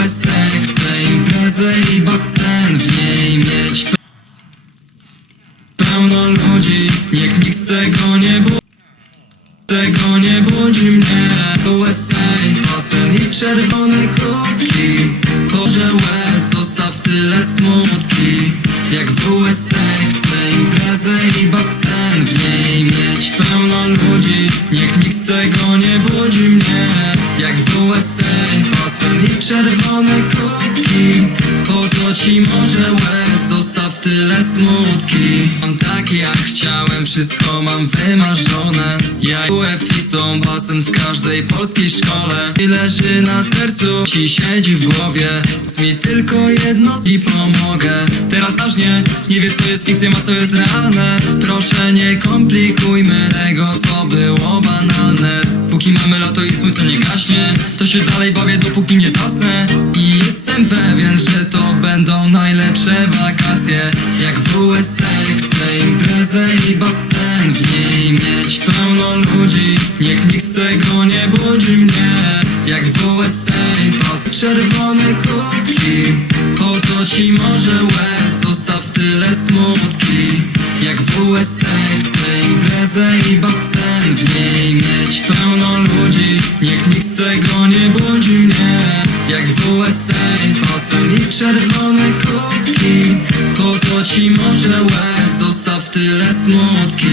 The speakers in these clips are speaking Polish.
USA chcę imprezę i basen w niej mieć. Pełno ludzi, niech nikt z tego nie bu tego nie budzi mnie. USA, basen i czerwone kubki Boże łez, zostaw tyle smutki. Jak w USA chcę imprezę i basen w niej mieć. Pełno ludzi, niech nikt z tego nie budzi mnie. Jak w USA, basen i czerwone kubki Po co ci może łez, zostaw tyle smutki. Mam tak jak chciałem, wszystko mam wymarzone. Ja UF-istą basen w każdej polskiej szkole. I leży na sercu, ci siedzi w głowie. Więc mi tylko jedno i pomogę. Teraz ważnie, nie wie co jest fikcją, a co jest realne. Proszę nie komplikujmy tego, co było Póki mamy lato i słońce nie gaśnie To się dalej bawię, dopóki nie zasnę. I jestem pewien, że to będą najlepsze wakacje. Jak w USA chcę imprezę i basen w niej mieć Pełno ludzi, niech nikt z tego nie budzi mnie. Jak w USA pas czerwone kubki Po co ci może łez, zostaw tyle smutki Jak w USA chcę imprezę i basen w niej mieć Pełno ludzi, niech nikt z tego nie budzi mnie. Jak w USA basen i czerwone kubki Po co ci może łez, zostaw tyle smutki.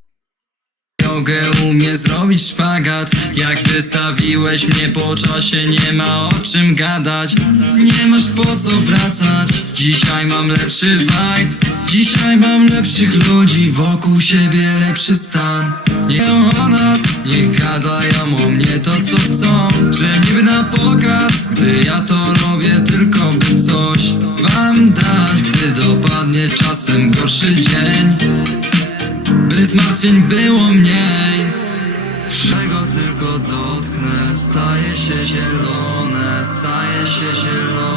Jogę umie zrobić szpagat. Jak wystawiłeś mnie po czasie Nie ma o czym gadać. Nie masz po co wracać. Dzisiaj mam lepszy vibe Dzisiaj mam lepszych ludzi Wokół siebie lepszy stan. Nie o nas Niech gadają o mnie to co chcą. Że niby na pokaz Gdy ja to robię tylko by coś Wam dać Gdy dopadnie czasem gorszy dzień. By zmartwień było mniej. Czego tylko dotknę Staje się zielone Staje się zielone